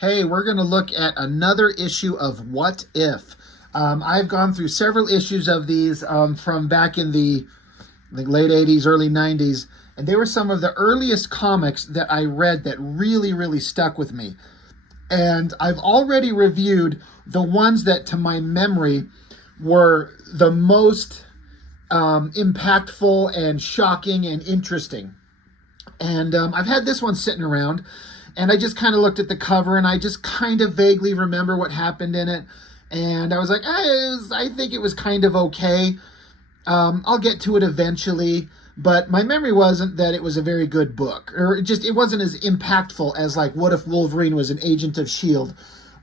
Hey, we're going to look at another issue of What If. I've gone through several issues of these from back in the late 80s, early 90s, and they were some of the earliest comics that I read that really stuck with me. And I've already reviewed the ones that, to my memory, were the most impactful and shocking and interesting. And I've had this one sitting around, and I just kind of looked at the cover, and I just kind of vaguely remember what happened in it. And I was like, I think it was kind of okay. I'll get to it eventually, but my memory wasn't that it was a very good book, or it wasn't as impactful as, like, what if Wolverine was an agent of S.H.I.E.L.D.,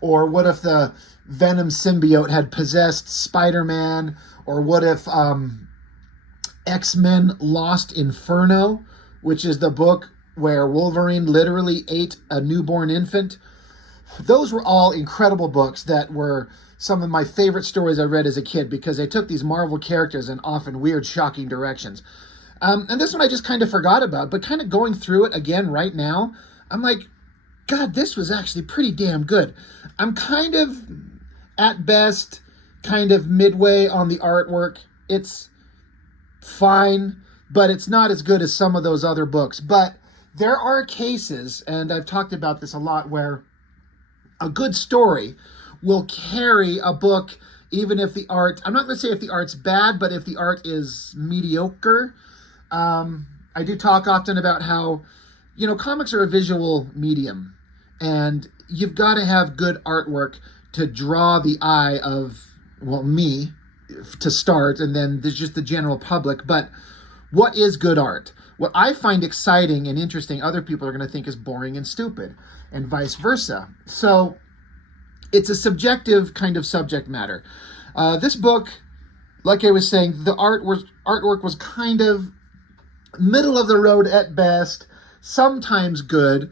or what if the Venom symbiote had possessed Spider-Man, or what if X-Men Lost Inferno, which is the book where Wolverine literally ate a newborn infant. Those were all incredible books that were some of my favorite stories I read as a kid, because they took these Marvel characters in often weird, shocking directions. And this one I just kind of forgot about, but kind of going through it again right now, I'm like, God, this was actually pretty damn good. I'm kind of, at best, kind of midway on the artwork. It's fine, but it's not as good as some of those other books. But there are cases, and I've talked about this a lot, where a good story will carry a book, even if the art, I'm not going to say if the art's bad, but if the art is mediocre. I do talk often about how, comics are a visual medium, and you've got to have good artwork to draw the eye of, well, me to start, and then there's just the general public. But what is good art? What I find exciting and interesting, other people are going to think is boring and stupid, and vice versa. So it's a subjective kind of subject matter. This book, like I was saying, the artwork was kind of middle of the road at best, sometimes good.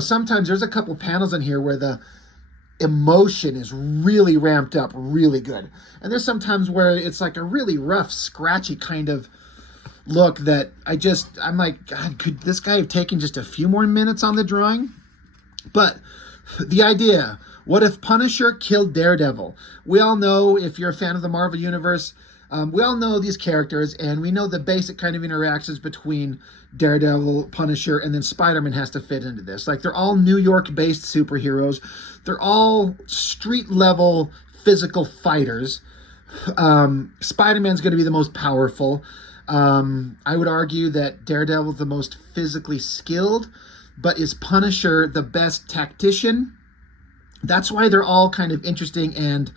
Sometimes there's a couple panels in here where the emotion is really ramped up, really good. And there's sometimes where it's like a really rough, scratchy kind of look that I'm like, God, could this guy have taken just a few more minutes on the drawing? But the idea, what if Punisher killed Daredevil? We all know, if you're a fan of the Marvel Universe, we all know these characters, and we know the basic kind of interactions between Daredevil, Punisher, and then Spider-Man has to fit into this. Like, they're all New York-based superheroes. They're all street-level physical fighters. Spider-Man's going to be the most powerful. I would argue that Daredevil's the most physically skilled, but is Punisher the best tactician? That's why they're all kind of interesting and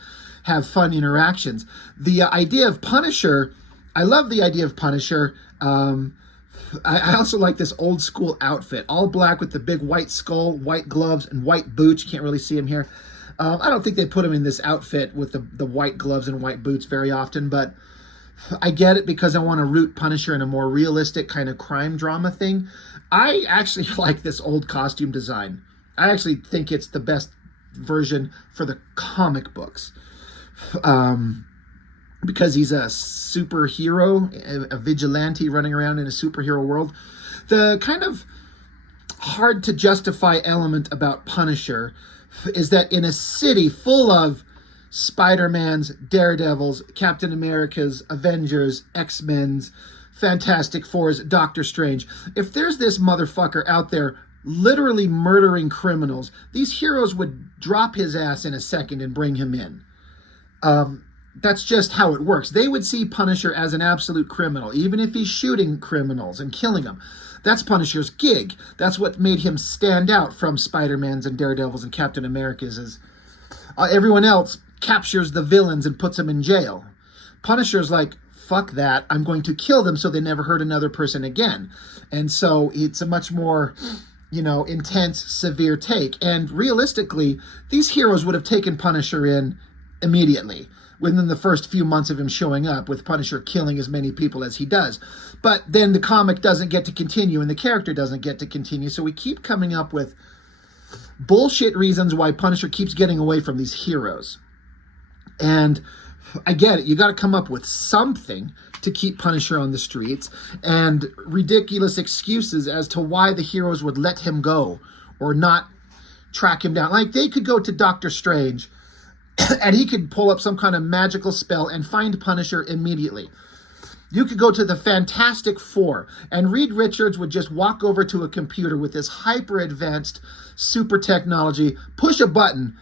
have fun interactions. The idea of Punisher, I love the idea of Punisher. I also like this old school outfit, all black with the big white skull, white gloves, and white boots. You can't really see him here. I don't think they put him in this outfit with the white gloves and white boots very often, but I get it because I want to root Punisher in a more realistic kind of crime drama thing. I actually like this old costume design. I actually think it's the best version for the comic books. Because he's a superhero, a vigilante running around in a superhero world. The kind of hard to justify element about Punisher is that in a city full of Spider-Man's, Daredevil's, Captain America's, Avengers, X-Men's, Fantastic Four's, Doctor Strange, if there's this motherfucker out there literally murdering criminals, these heroes would drop his ass in a second and bring him in. That's just how it works. They would see Punisher as an absolute criminal, even if he's shooting criminals and killing them. That's Punisher's gig. That's what made him stand out from Spider-Man's and Daredevil's and Captain America's. Is everyone else captures the villains and puts them in jail. Punisher's like, fuck that. I'm going to kill them so they never hurt another person again. And so it's a much more, intense, severe take. And realistically, these heroes would have taken Punisher in immediately, within the first few months of him showing up, with Punisher killing as many people as he does. But then the comic doesn't get to continue, and the character doesn't get to continue, so we keep coming up with bullshit reasons why Punisher keeps getting away from these heroes. And I get it, you got to come up with something to keep Punisher on the streets, and ridiculous excuses as to why the heroes would let him go, or not track him down. Like, they could go to Doctor Strange and he could pull up some kind of magical spell and find Punisher immediately. You could go to the Fantastic Four, and Reed Richards would just walk over to a computer with this hyper-advanced super technology, push a button,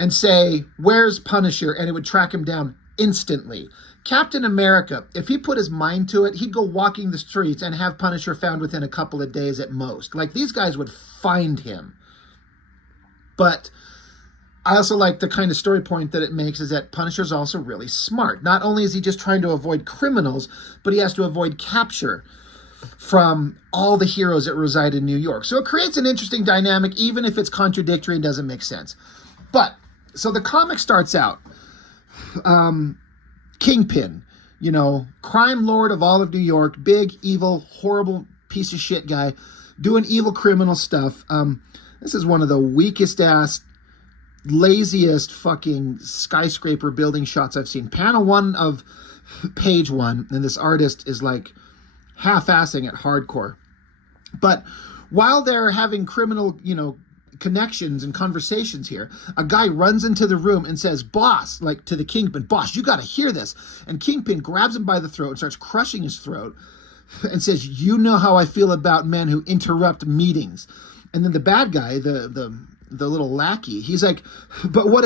and say, "Where's Punisher?" And it would track him down instantly. Captain America, if he put his mind to it, he'd go walking the streets and have Punisher found within a couple of days at most. Like, these guys would find him. But I also like the kind of story point that it makes is that Punisher's also really smart. Not only is he just trying to avoid criminals, but he has to avoid capture from all the heroes that reside in New York. So it creates an interesting dynamic, even if it's contradictory and doesn't make sense. But, so the comic starts out, Kingpin, you know, crime lord of all of New York, big, evil, horrible piece of shit guy, doing evil criminal stuff. This is one of the weakest ass, laziest fucking skyscraper building shots I've seen. Panel 1 of page 1, and this artist is like half-assing it hardcore. But while they're having criminal, you know, connections and conversations here, a guy runs into the room and says, "Boss," like to the Kingpin, "Boss, you got to hear this." And Kingpin grabs him by the throat and starts crushing his throat and says, "You know how I feel about men who interrupt meetings." And then the bad guy, the little lackey, he's like, but what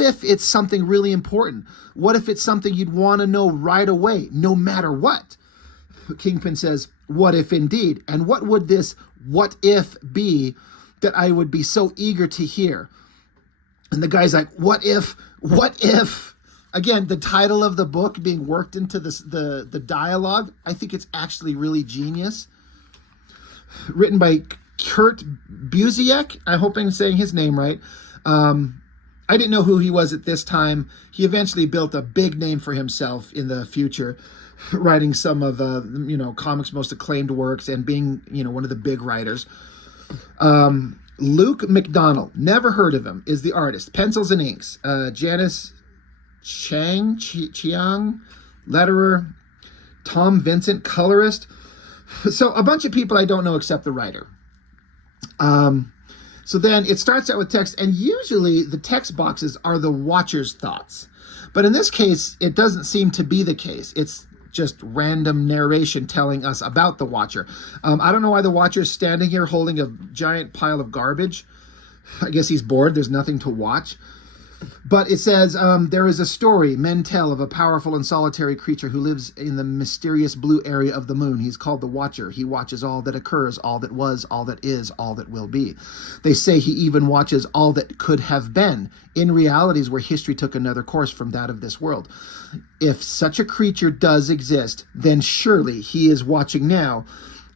if it's something really important? What if it's something you'd want to know right away, no matter what? Kingpin says, "What if indeed? And what would this what if be that I would be so eager to hear?" And the guy's like, what if? Again, the title of the book being worked into the dialogue, I think it's actually really genius. Written by Kurt Busiek. I hope I'm saying his name right. I didn't know who he was at this time. He eventually built a big name for himself in the future, writing some of comics' most acclaimed works and being, one of the big writers. Luke McDonnell, never heard of him, is the artist. Pencils and inks. Janice Chiang, letterer. Tom Vincent, colorist. So a bunch of people I don't know except the writer. So then it starts out with text, and usually the text boxes are the watcher's thoughts. But in this case, it doesn't seem to be the case. It's just random narration telling us about the Watcher. I don't know why the Watcher is standing here holding a giant pile of garbage. I guess he's bored. There's nothing to watch. But it says, there is a story men tell of a powerful and solitary creature who lives in the mysterious blue area of the moon. He's called the Watcher. He watches all that occurs, all that was, all that is, all that will be. They say he even watches all that could have been, in realities where history took another course from that of this world. If such a creature does exist, then surely he is watching now.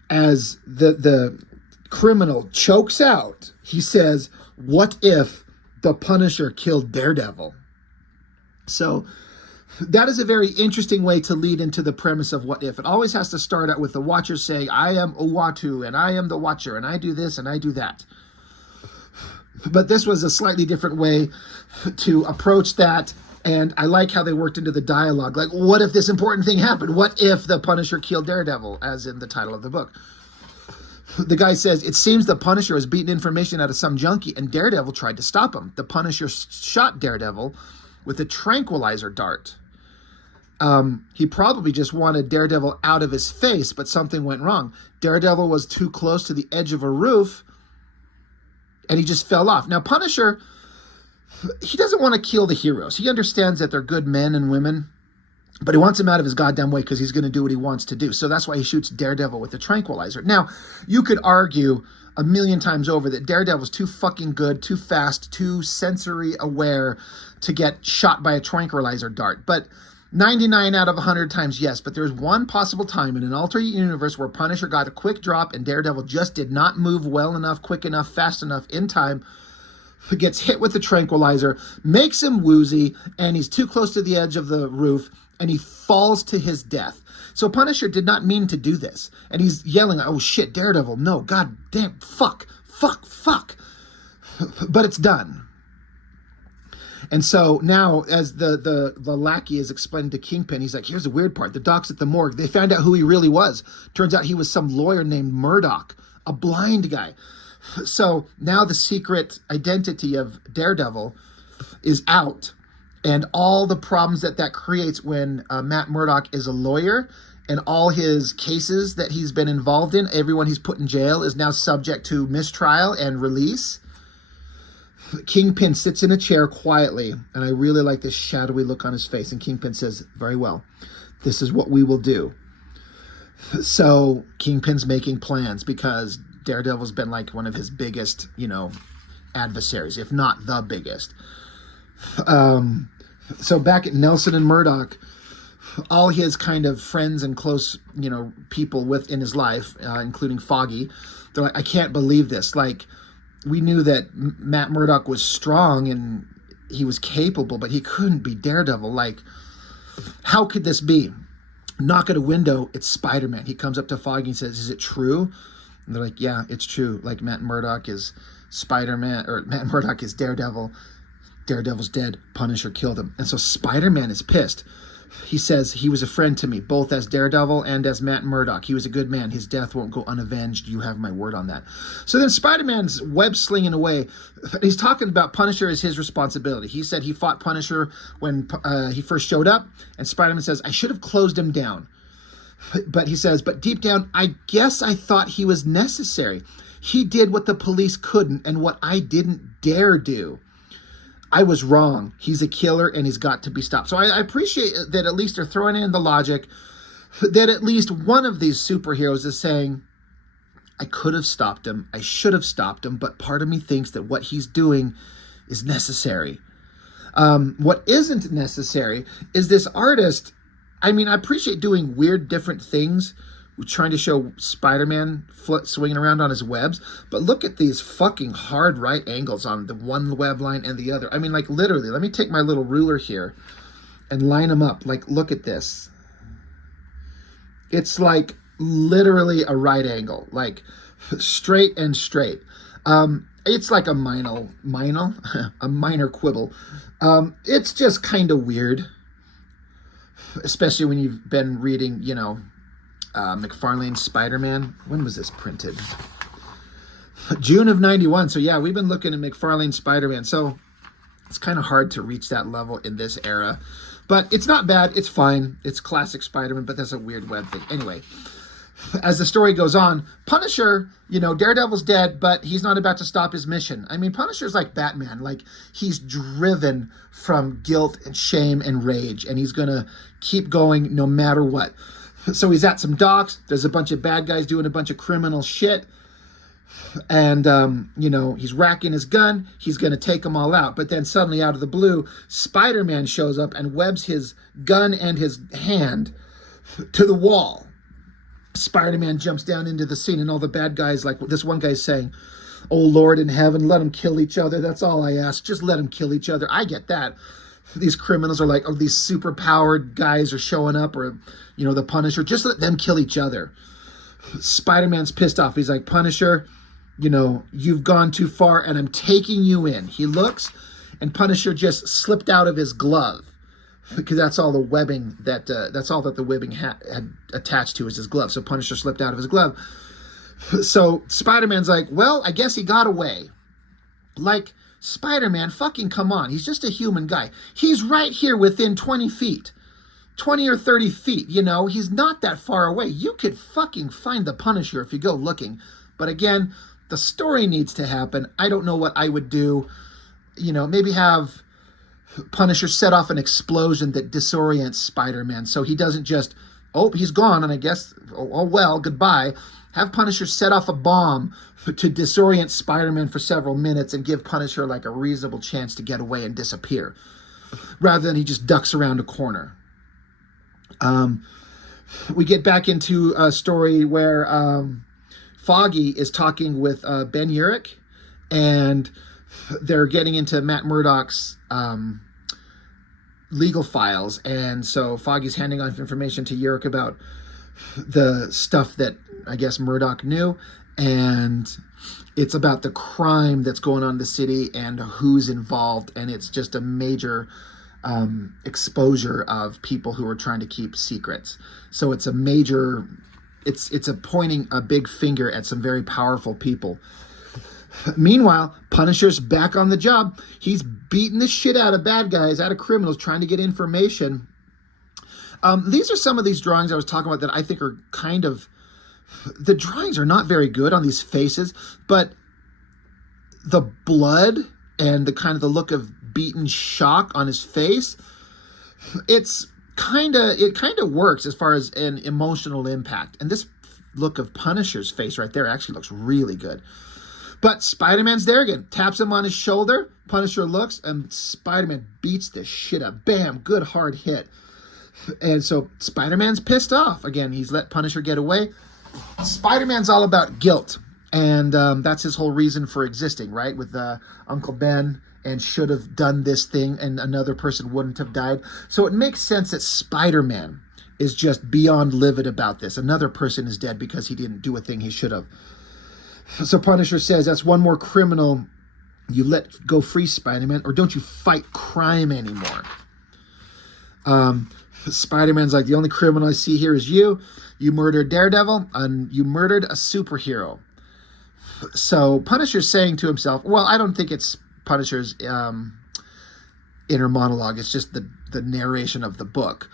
As the criminal chokes out, he says, "What if the Punisher killed Daredevil?" So that is a very interesting way to lead into the premise of What If. It always has to start out with the Watcher saying, "I am Uatu, and I am the Watcher, and I do this, and I do that." But this was a slightly different way to approach that, and I like how they worked into the dialogue. Like, what if this important thing happened? What if the Punisher killed Daredevil, as in the title of the book? The guy says, "It seems the Punisher has beaten information out of some junkie, and Daredevil tried to stop him. The Punisher shot Daredevil with a tranquilizer dart. He probably just wanted Daredevil out of his face, but something went wrong. Daredevil was too close to the edge of a roof, and he just fell off." Now, Punisher, he doesn't want to kill the heroes. He understands that they're good men and women, but he wants him out of his goddamn way because he's going to do what he wants to do. So that's why he shoots Daredevil with the tranquilizer. Now, you could argue a million times over that Daredevil's too fucking good, too fast, too sensory aware to get shot by a tranquilizer dart. But 99 out of 100 times, yes. But there's one possible time in an alternate universe where Punisher got a quick drop and Daredevil just did not move well enough, quick enough, fast enough, in time, gets hit with the tranquilizer, makes him woozy, and he's too close to the edge of the roof, and he falls to his death. So Punisher did not mean to do this. And he's yelling, "Oh shit, Daredevil, no, god damn, fuck. But it's done. And so now, as the lackey is explaining to Kingpin, he's like, "Here's the weird part. The docs at the morgue, they found out who he really was. Turns out he was some lawyer named Murdoch, a blind guy. So now the secret identity of Daredevil is out, and all the problems that creates when Matt Murdock is a lawyer, and all his cases that he's been involved in, everyone he's put in jail is now subject to mistrial and release. Kingpin sits in a chair quietly, and I really like this shadowy look on his face, and Kingpin says, very well, this is what we will do. So Kingpin's making plans because Daredevil's been like one of his biggest, adversaries, if not the biggest. So back at Nelson and Murdoch, all his kind of friends and close, people within his life, including Foggy, they're like, I can't believe this. Like, we knew that Matt Murdock was strong and he was capable, but he couldn't be Daredevil. Like, how could this be? Knock at a window, it's Spider-Man. He comes up to Foggy and says, is it true? And they're like, yeah, it's true. Like, Matt Murdock is Spider-Man, or Matt Murdock is Daredevil. Daredevil's dead. Punisher killed him. And so Spider-Man is pissed. He says, he was a friend to me, both as Daredevil and as Matt Murdock. He was a good man. His death won't go unavenged. You have my word on that. So then Spider-Man's web slinging away. He's talking about Punisher as his responsibility. He said he fought Punisher when he first showed up. And Spider-Man says, I should have closed him down. But he says, but deep down, I guess I thought he was necessary. He did what the police couldn't and what I didn't dare do. I was wrong. He's a killer and he's got to be stopped. So I appreciate that at least they're throwing in the logic that at least one of these superheroes is saying, I could have stopped him. I should have stopped him. But part of me thinks that what he's doing is necessary. What isn't necessary is this artist. I mean, I appreciate doing weird, different things, trying to show Spider-Man swinging around on his webs, but look at these fucking hard right angles on the one web line and the other. I mean, like, literally, let me take my little ruler here and line them up. Like, look at this. It's like literally a right angle, like straight and straight. It's like a minor quibble. It's just kind of weird, especially when you've been reading, McFarlane's Spider-Man. When was this printed? June of 91. So yeah, we've been looking at McFarlane's Spider-Man. So it's kind of hard to reach that level in this era. But it's not bad. It's fine. It's classic Spider-Man, but that's a weird web thing. Anyway, as the story goes on, Punisher, Daredevil's dead, but he's not about to stop his mission. I mean, Punisher's like Batman. Like, he's driven from guilt and shame and rage, and he's going to keep going no matter what. So he's at some docks. There's a bunch of bad guys doing a bunch of criminal shit. And, he's racking his gun. He's going to take them all out. But then suddenly, out of the blue, Spider-Man shows up and webs his gun and his hand to the wall. Spider-Man jumps down into the scene, and all the bad guys, like this one guy's saying, oh, Lord in heaven, let them kill each other. That's all I ask. Just let them kill each other. I get that. These criminals are like, oh, these super-powered guys are showing up, or, the Punisher. Just let them kill each other. Spider-Man's pissed off. He's like, Punisher, you've gone too far, and I'm taking you in. He looks, and Punisher just slipped out of his glove, because that's all the webbing that's all that the webbing had attached to is his glove. So Punisher slipped out of his glove. So Spider-Man's like, well, I guess he got away. Like, Spider-Man, fucking come on. He's just a human guy. He's right here within 20 feet. 20 or 30 feet, He's not that far away. You could fucking find the Punisher if you go looking. But again, the story needs to happen. I don't know what I would do. Maybe have Punisher set off an explosion that disorients Spider-Man so he doesn't just, oh, he's gone, and I guess, oh well, goodbye. Have Punisher set off a bomb to disorient Spider-Man for several minutes and give Punisher like a reasonable chance to get away and disappear, rather than he just ducks around a corner. We get back into a story where Foggy is talking with Ben Urich, and they're getting into Matt Murdock's legal files. And so Foggy's handing off information to Urich about the stuff that I guess Murdock knew. And it's about the crime that's going on in the city and who's involved. And it's just a major exposure of people who are trying to keep secrets. So it's a major, it's a pointing a big finger at some very powerful people. Meanwhile, Punisher's back on the job. He's beating the shit out of bad guys, out of criminals, trying to get information. These are some of these drawings I was talking about that I think are kind of... The drawings are not very good on these faces, but the blood and the kind of the look of beaten shock on his face, it kind of works as far as an emotional impact. And this look of Punisher's face right there actually looks really good. But Spider-Man's there again, taps him on his shoulder. Punisher looks, and Spider-Man beats the shit up. Bam, good hard hit. And so Spider-Man's pissed off. Again, he's let Punisher get away. Spider-Man's all about guilt. And that's his whole reason for existing, right? With Uncle Ben, and should have done this thing and another person wouldn't have died. So it makes sense that Spider-Man is just beyond livid about this. Another person is dead because he didn't do a thing he should have. So Punisher says, that's one more criminal you let go free, Spider-Man, or don't you fight crime anymore. Spider-Man's like, the only criminal I see here is you. You murdered Daredevil, and you murdered a superhero. So Punisher's saying to himself, well, I don't think it's Punisher's inner monologue. It's just the narration of the book,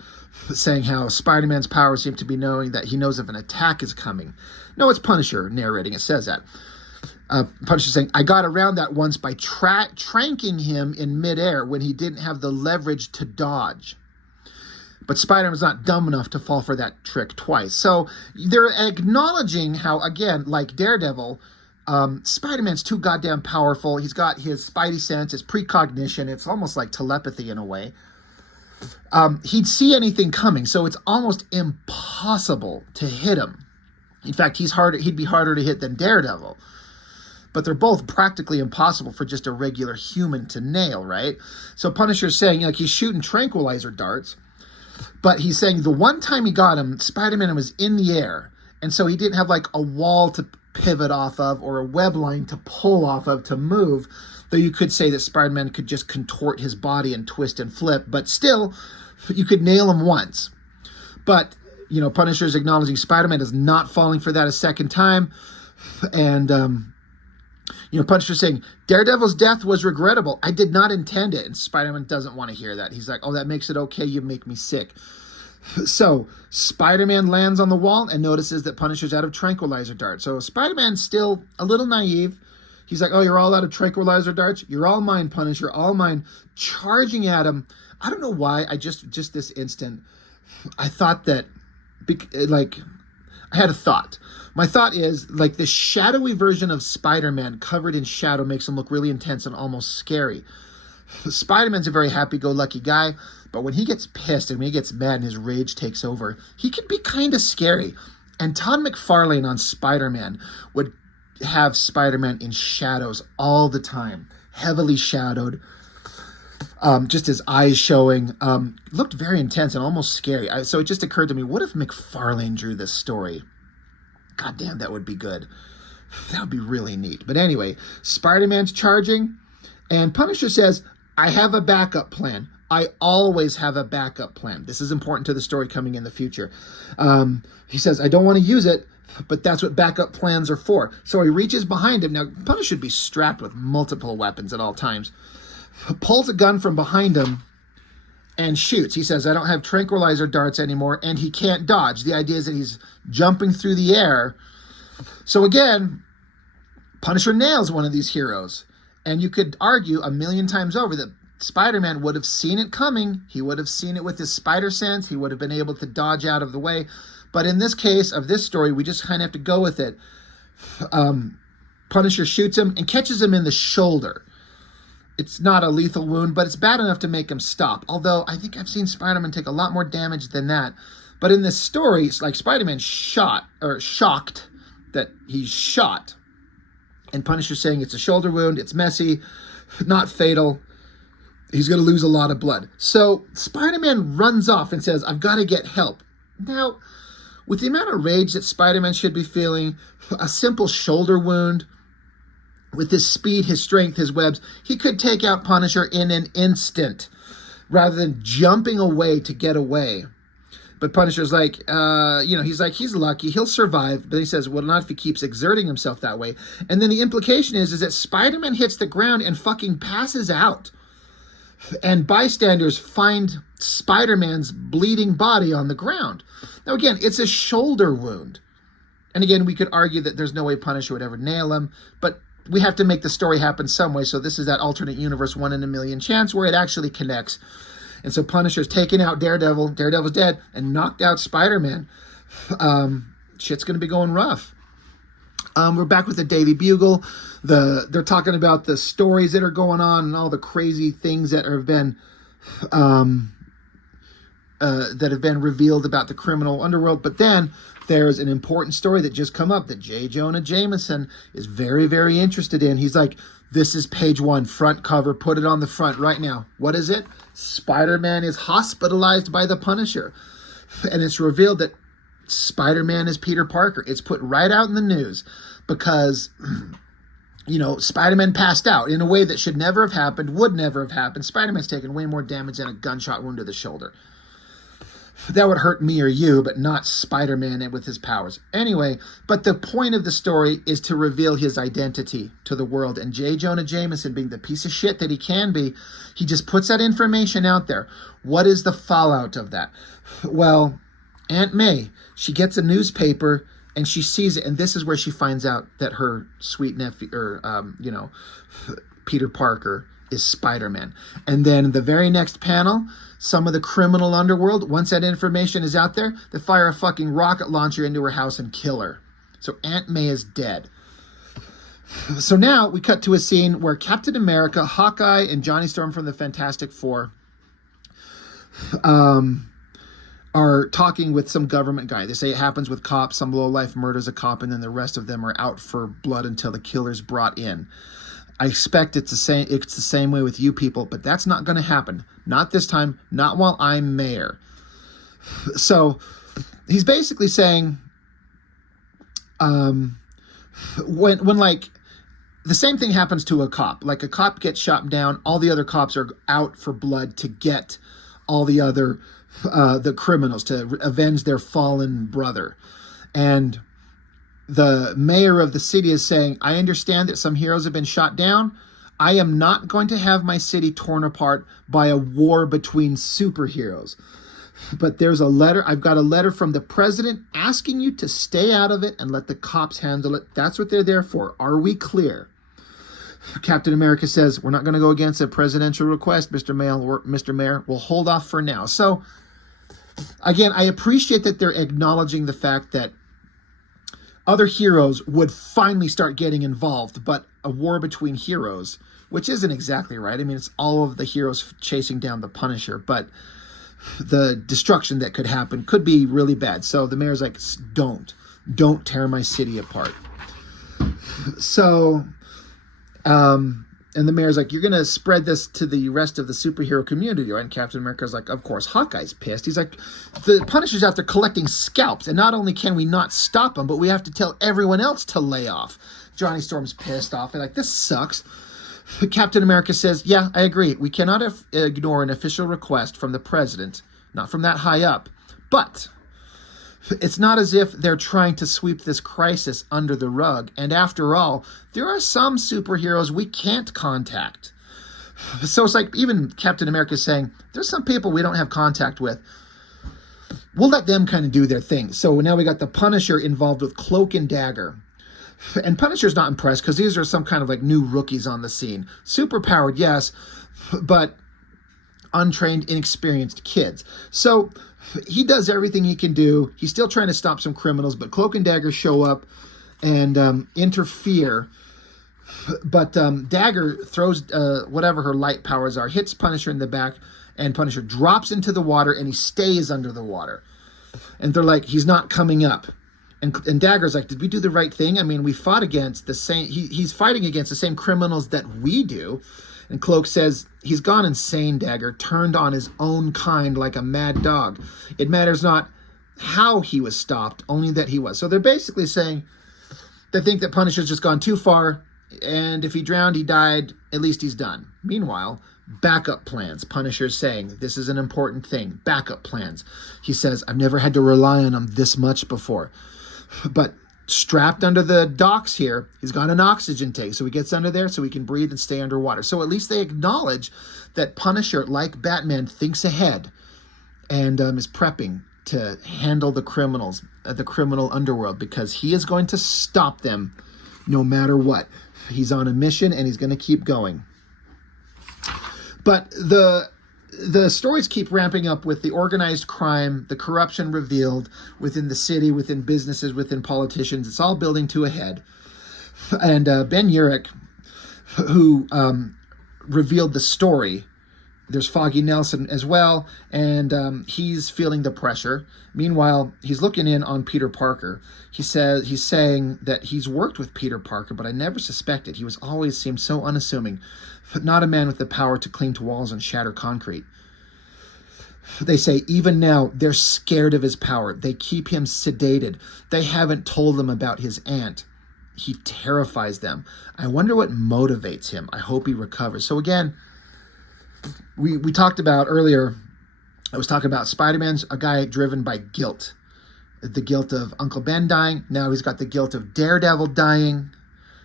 saying how Spider-Man's powers seem to be knowing that he knows if an attack is coming. No, it's Punisher narrating. It says that. Punisher's saying, I got around that once by tranking him in midair when he didn't have the leverage to dodge. But Spider-Man's not dumb enough to fall for that trick twice. So they're acknowledging how, again, like Daredevil, Spider-Man's too goddamn powerful. He's got his spidey sense, his precognition. It's almost like telepathy in a way. He'd see anything coming, so it's almost impossible to hit him. In fact, he'd be harder to hit than Daredevil. But they're both practically impossible for just a regular human to nail, right? So Punisher's saying, like, he's shooting tranquilizer darts, but he's saying the one time he got him, Spider-Man was in the air, and so he didn't have, like, a wall to pivot off of or a web line to pull off of to move, though you could say that Spider-Man could just contort his body and twist and flip, but still, you could nail him once. But, you know, Punisher's acknowledging Spider-Man is not falling for that a second time, and, you know, Punisher's saying, Daredevil's death was regrettable. I did not intend it. And Spider-Man doesn't want to hear that. He's like, oh, that makes it okay. You make me sick. So Spider-Man lands on the wall and notices that Punisher's out of tranquilizer darts. So Spider-Man's still a little naive. He's like, oh, you're all out of tranquilizer darts? You're all mine, Punisher, all mine. Charging at him. I don't know why. I just this instant, I thought that, like, I had a thought. My thought is, like, the shadowy version of Spider-Man covered in shadow makes him look really intense and almost scary. Spider-Man's a very happy-go-lucky guy, but when he gets pissed and when he gets mad and his rage takes over, he can be kind of scary. And Todd McFarlane on Spider-Man would have Spider-Man in shadows all the time, heavily shadowed, just his eyes showing, looked very intense and almost scary. So it just occurred to me, what if McFarlane drew this story? God damn, that would be good. That would be really neat. But anyway, Spider-Man's charging, and Punisher says, I have a backup plan. I always have a backup plan. This is important to the story coming in the future. He says, I don't want to use it, but that's what backup plans are for. So he reaches behind him. Now, Punisher should be strapped with multiple weapons at all times. Pulls a gun from behind him and shoots. He says, I don't have tranquilizer darts anymore, and he can't dodge. The idea is that he's jumping through the air. So again, Punisher nails one of these heroes. And you could argue a million times over that Spider-Man would have seen it coming. He would have seen it with his spider sense. He would have been able to dodge out of the way. But in this case of this story, we just kind of have to go with it. Punisher shoots him and catches him in the shoulder. It's not a lethal wound, but it's bad enough to make him stop. Although I think I've seen Spider-Man take a lot more damage than that. But in this story, it's like Spider-Man's shocked that he's shot. And Punisher's saying it's a shoulder wound, it's messy, not fatal. He's going to lose a lot of blood. So Spider-Man runs off and says, I've got to get help. Now, with the amount of rage that Spider-Man should be feeling, a simple shoulder wound, with his speed, his strength, his webs, he could take out Punisher in an instant rather than jumping away to get away. But Punisher's like, he's lucky, he'll survive. But he says, well, not if he keeps exerting himself that way. And then the implication is that Spider-Man hits the ground and fucking passes out. And bystanders find Spider-Man's bleeding body on the ground. Now, again, it's a shoulder wound. And again, we could argue that there's no way Punisher would ever nail him, but we have to make the story happen some way. So this is that alternate universe 1 in a million chance where it actually connects. And so Punisher's taking out Daredevil. Daredevil's dead and knocked out Spider-Man. Shit's going to be going rough. We're back with the Daily Bugle. They're talking about the stories that are going on and all the crazy things that have been revealed about the criminal underworld. But then there's an important story that just come up that J. Jonah Jameson is very, very interested in. He's like, this is page 1, front cover. Put it on the front right now. What is it? Spider-Man is hospitalized by the Punisher. And it's revealed that Spider-Man is Peter Parker. It's put right out in the news because, Spider-Man passed out in a way that should never have happened, would never have happened. Spider-Man's taken way more damage than a gunshot wound to the shoulder. That would hurt me or you, but not Spider-Man with his powers. Anyway, but the point of the story is to reveal his identity to the world. And J. Jonah Jameson, being the piece of shit that he can be, he just puts that information out there. What is the fallout of that? Well, Aunt May, she gets a newspaper and she sees it. And this is where she finds out that her sweet nephew, Peter Parker, is Spider-Man. And then in the very next panel, some of the criminal underworld, once that information is out there, they fire a fucking rocket launcher into her house and kill her. So Aunt May is dead. So now we cut to a scene where Captain America, Hawkeye, and Johnny Storm from the Fantastic Four are talking with some government guy. They say it happens with cops. Some lowlife murders a cop, and then the rest of them are out for blood until the killer's brought in. I expect it's the same way with you people, but that's not going to happen. Not this time, not while I'm mayor. So he's basically saying, when like the same thing happens to a cop, like a cop gets shot down, all the other cops are out for blood to get all the other, the criminals to avenge their fallen brother. And the mayor of the city is saying, I understand that some heroes have been shot down. I am not going to have my city torn apart by a war between superheroes. But there's a letter. I've got a letter from the president asking you to stay out of it and let the cops handle it. That's what they're there for. Are we clear? Captain America says, we're not going to go against a presidential request, Mr. Mayor. We'll hold off for now. So, again, I appreciate that they're acknowledging the fact that other heroes would finally start getting involved, but a war between heroes, which isn't exactly right. I mean, it's all of the heroes chasing down the Punisher, but the destruction that could happen could be really bad. So the mayor's like, don't tear my city apart. So, and the mayor's like, you're going to spread this to the rest of the superhero community, right? And Captain America's like, of course. Hawkeye's pissed. He's like, the Punisher's out there collecting scalps, and not only can we not stop him, but we have to tell everyone else to lay off. Johnny Storm's pissed off. And like, this sucks. Captain America says, yeah, I agree. We cannot ignore an official request from the president, not from that high up. But it's not as if they're trying to sweep this crisis under the rug. And after all, there are some superheroes we can't contact. So it's like even Captain America is saying, there's some people we don't have contact with. We'll let them kind of do their thing. So now we got the Punisher involved with Cloak and Dagger. And Punisher's not impressed because these are some kind of like new rookies on the scene. Superpowered, yes, but untrained, inexperienced kids. So he does everything he can do. He's still trying to stop some criminals, but Cloak and Dagger show up and interfere. But Dagger throws whatever her light powers are, hits Punisher in the back, and Punisher drops into the water, and he stays under the water. And they're like, he's not coming up. And Dagger's like, did we do the right thing? I mean, we fought against the same... He's fighting against the same criminals that we do. And Cloak says, he's gone insane, Dagger, turned on his own kind like a mad dog. It matters not how he was stopped, only that he was. So they're basically saying they think that Punisher's just gone too far, And if he drowned, he died. At least he's done. Meanwhile, backup plans. Punisher's saying, this is an important thing. Backup plans. He says, I've never had to rely on them this much before. But strapped under the docks here, he's got an oxygen tank. So he gets under there so he can breathe and stay underwater. So at least they acknowledge that Punisher, like Batman, thinks ahead and is prepping to handle the criminals, the criminal underworld, because he is going to stop them no matter what. He's on a mission and he's going to keep going. But the stories keep ramping up with the organized crime, the corruption revealed within the city, within businesses, within politicians. It's all building to a head. And Ben Urich, who revealed the story, there's Foggy Nelson as well, and he's feeling the pressure. Meanwhile, he's looking in on Peter Parker. He's saying that he's worked with Peter Parker, but I never suspected. He was always seemed so unassuming, but not a man with the power to cling to walls and shatter concrete. They say even now they're scared of his power. They keep him sedated. They haven't told him about his aunt. He terrifies them. I wonder what motivates him. I hope he recovers. So again, we talked about earlier, I was talking about Spider-Man's a guy driven by guilt. The guilt of Uncle Ben dying. Now he's got the guilt of Daredevil dying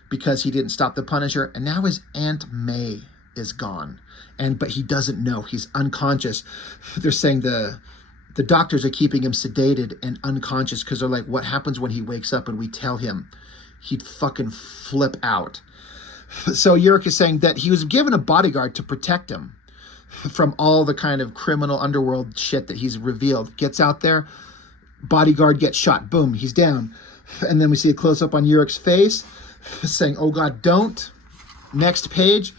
because he didn't stop the Punisher. And now his Aunt May is gone. But he doesn't know. He's unconscious. They're saying the doctors are keeping him sedated and unconscious because they're like, what happens when he wakes up and we tell him? He'd fucking flip out. So Urich is saying that he was given a bodyguard to protect him from all the kind of criminal underworld shit that he's revealed. Gets out there, bodyguard gets shot. Boom, he's down. And then we see a close-up on Urich's face saying, oh God, don't. Next page,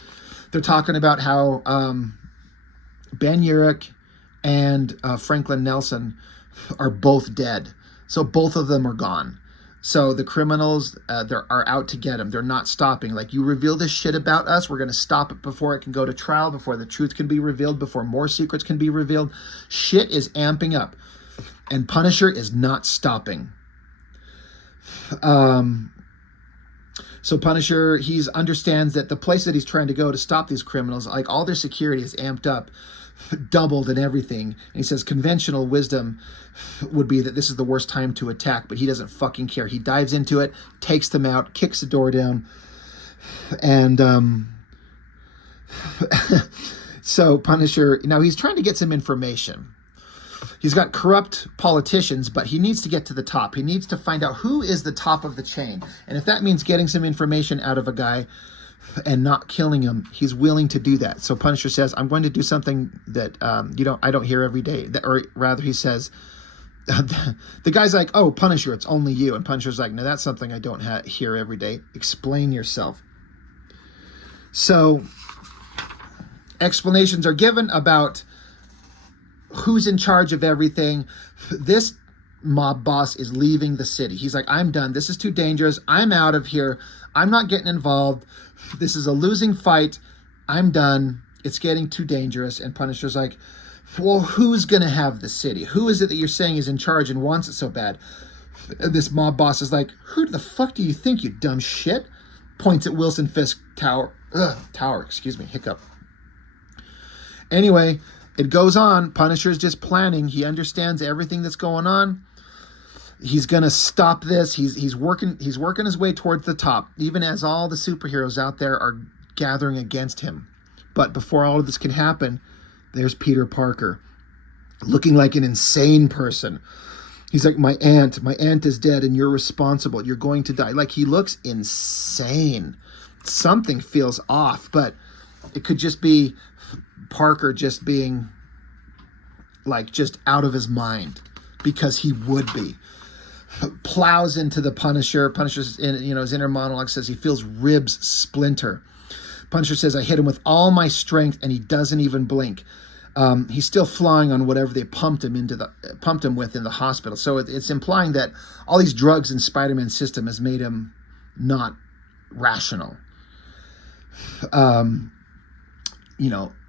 they're talking about how Ben Urich and Franklin Nelson are both dead. So both of them are gone. So the criminals are out to get him. They're not stopping. Like, you reveal this shit about us, we're going to stop it before it can go to trial, before the truth can be revealed, before more secrets can be revealed. Shit is amping up. And Punisher is not stopping. So Punisher, he understands that the place that he's trying to go to stop these criminals, like all their security is amped up, doubled and everything. And he says conventional wisdom would be that this is the worst time to attack, but he doesn't fucking care. He dives into it, takes them out, kicks the door down. And so Punisher, now he's trying to get some information. He's got corrupt politicians, but he needs to get to the top. He needs to find out who is the top of the chain. And if that means getting some information out of a guy and not killing him, he's willing to do that. So Punisher says, I'm going to do something that I don't hear every day. Or rather, he says, the guy's like, oh, Punisher, it's only you. And Punisher's like, no, that's something I don't hear every day. Explain yourself. So explanations are given about who's in charge of everything. This mob boss is leaving the city. He's like, I'm done. This is too dangerous. I'm out of here. I'm not getting involved. This is a losing fight. I'm done. It's getting too dangerous. And Punisher's like, well, who's going to have the city? Who is it that you're saying is in charge and wants it so bad? And this mob boss is like, who the fuck do you think, you dumb shit? Points at Wilson Fisk Tower. Hiccup. Anyway, it goes on. Punisher's just planning. He understands everything that's going on. He's going to stop this. He's working his way towards the top, even as all the superheroes out there are gathering against him. But before all of this can happen, there's Peter Parker, looking like an insane person. He's like, my aunt is dead and you're responsible. You're going to die. Like, he looks insane. Something feels off, but it could just be Parker just being like just out of his mind, because he would be. Plows into the Punisher. Punisher's his inner monologue says he feels ribs splinter. Punisher says, I hit him with all my strength, and he doesn't even blink. He's still flying on whatever they pumped him with in the hospital. So it's implying that all these drugs in Spider-Man's system has made him not rational.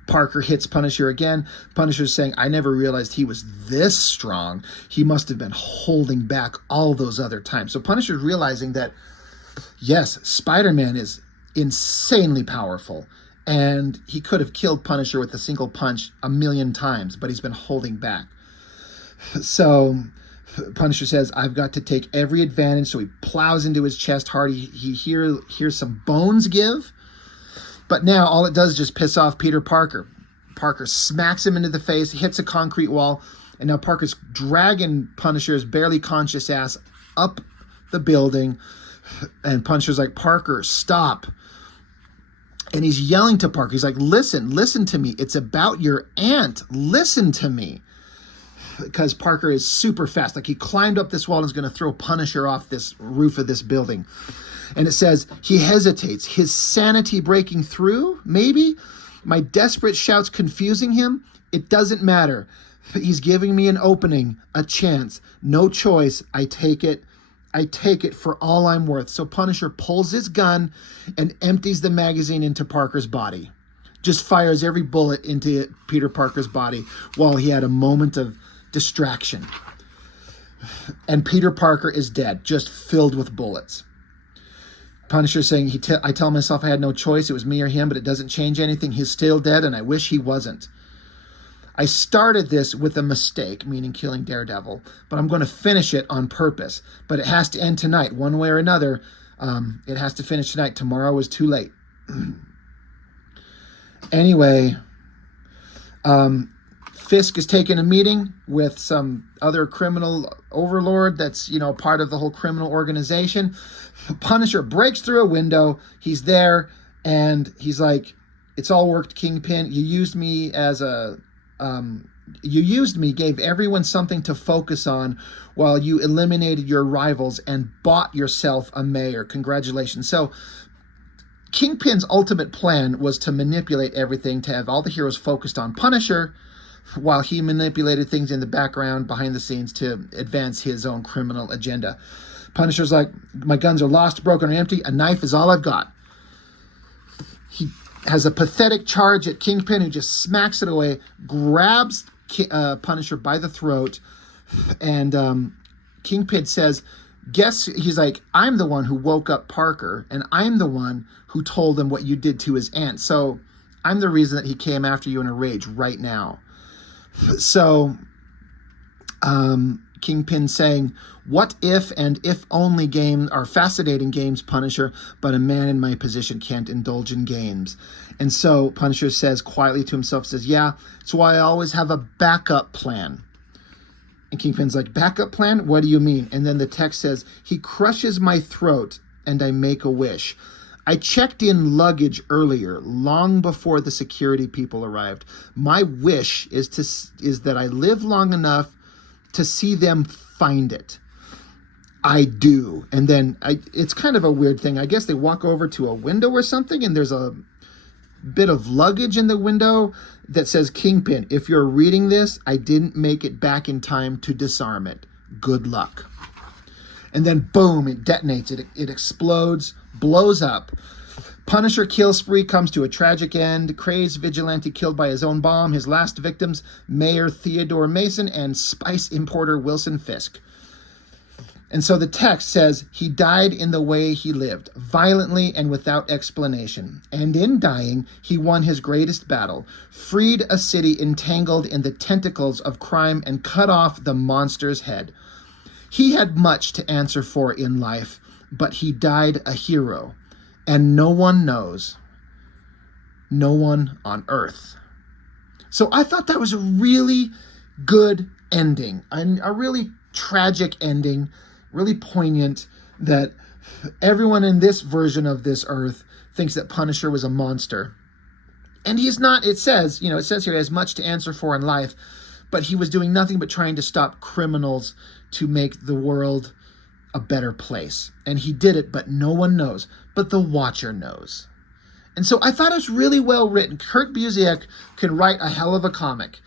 Parker hits Punisher again. Punisher's saying, I never realized he was this strong. He must have been holding back all those other times. So Punisher's realizing that, yes, Spider-Man is insanely powerful. And he could have killed Punisher with a single punch 1,000,000 times, but he's been holding back. So Punisher says, I've got to take every advantage. So he plows into his chest hard. He hears some bones give. But now all it does is just piss off Peter Parker. Parker smacks him into the face, hits a concrete wall, and now Parker's dragging Punisher's barely conscious ass up the building. And Punisher's like, Parker, stop. And he's yelling to Parker. He's like, listen to me. It's about your aunt. Listen to me. Because Parker is super fast. Like, he climbed up this wall and is going to throw Punisher off this roof of this building. And it says, he hesitates. His sanity breaking through, maybe? My desperate shouts confusing him? It doesn't matter. He's giving me an opening, a chance. No choice. I take it. I take it for all I'm worth. So Punisher pulls his gun and empties the magazine into Parker's body. Just fires every bullet into Peter Parker's body while he had a moment of distraction. And Peter Parker is dead, just filled with bullets. Punisher saying, I tell myself I had no choice. It was me or him, but it doesn't change anything. He's still dead, and I wish he wasn't. I started this with a mistake, meaning killing Daredevil, but I'm going to finish it on purpose. But it has to end tonight, one way or another. It has to finish tonight. Tomorrow is too late. Anyway, Fisk is taking a meeting with some other criminal overlord that's, part of the whole criminal organization. Punisher breaks through a window. He's there, and he's like, it's all worked, Kingpin. You used me, gave everyone something to focus on while you eliminated your rivals and bought yourself a mayor. Congratulations. So Kingpin's ultimate plan was to manipulate everything, to have all the heroes focused on Punisher, while he manipulated things in the background, behind the scenes, to advance his own criminal agenda. Punisher's like, my guns are lost, broken, or empty. A knife is all I've got. He has a pathetic charge at Kingpin, who just smacks it away, grabs Punisher by the throat, and Kingpin says, he's like, I'm the one who woke up Parker, and I'm the one who told him what you did to his aunt. So I'm the reason that he came after you in a rage right now. So Kingpin saying, what if and if only games are fascinating games, Punisher, but a man in my position can't indulge in games. And so Punisher says quietly to himself, yeah, it's why I always have a backup plan. And Kingpin's like, backup plan? What do you mean? And then the text says, he crushes my throat and I make a wish. I checked in luggage earlier, long before the security people arrived. My wish is that I live long enough to see them find it. I do. And then it's kind of a weird thing. I guess they walk over to a window or something, and there's a bit of luggage in the window that says, Kingpin, if you're reading this, I didn't make it back in time to disarm it. Good luck. And then boom, it detonates. It explodes, blows up. Punisher kill spree comes to a tragic end. Crazed vigilante killed by his own bomb. His last victims, Mayor Theodore Mason and spice importer Wilson Fisk. And so the text says, he died in the way he lived, violently and without explanation. And in dying, he won his greatest battle, freed a city entangled in the tentacles of crime and cut off the monster's head. He had much to answer for in life, but he died a hero. And no one knows, no one on earth. So I thought that was a really good ending, a really tragic ending, really poignant, that everyone in this version of this earth thinks that Punisher was a monster. And he's not. It says here he has much to answer for in life, but he was doing nothing but trying to stop criminals to make the world a better place. And he did it, but no one knows. But the Watcher knows. And so I thought it was really well written. Kurt Busiek can write a hell of a comic.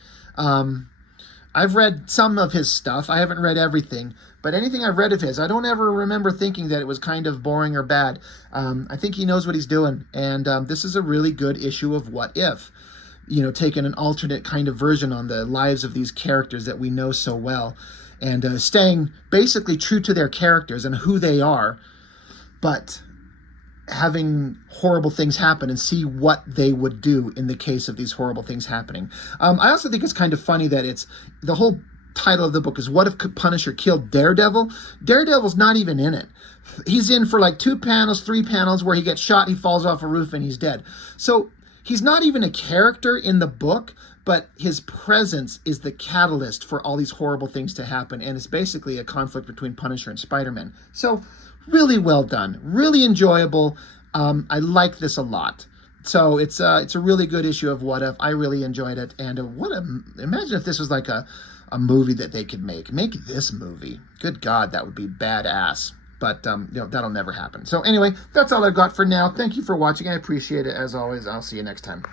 I've read some of his stuff. I haven't read everything. But anything I've read of his, I don't ever remember thinking that it was kind of boring or bad. I think he knows what he's doing. And this is a really good issue of What If. Taking an alternate kind of version on the lives of these characters that we know so well. And staying basically true to their characters and who they are. But having horrible things happen and see what they would do in the case of these horrible things happening. I also think it's kind of funny that it's the whole title of the book is "What If Punisher Killed Daredevil?" Daredevil's not even in it. He's in for like 2 panels, 3 panels where he gets shot, he falls off a roof, and he's dead. So he's not even a character in the book, but his presence is the catalyst for all these horrible things to happen, and it's basically a conflict between Punisher and Spider-Man. So really well done, really enjoyable. I like this a lot. So it's a really good issue of What If. I really enjoyed it, and imagine if this was like a movie that they could make. Make this movie. Good God, that would be badass. But that'll never happen. So anyway, that's all I've got for now. Thank you for watching. I appreciate it as always. I'll see you next time.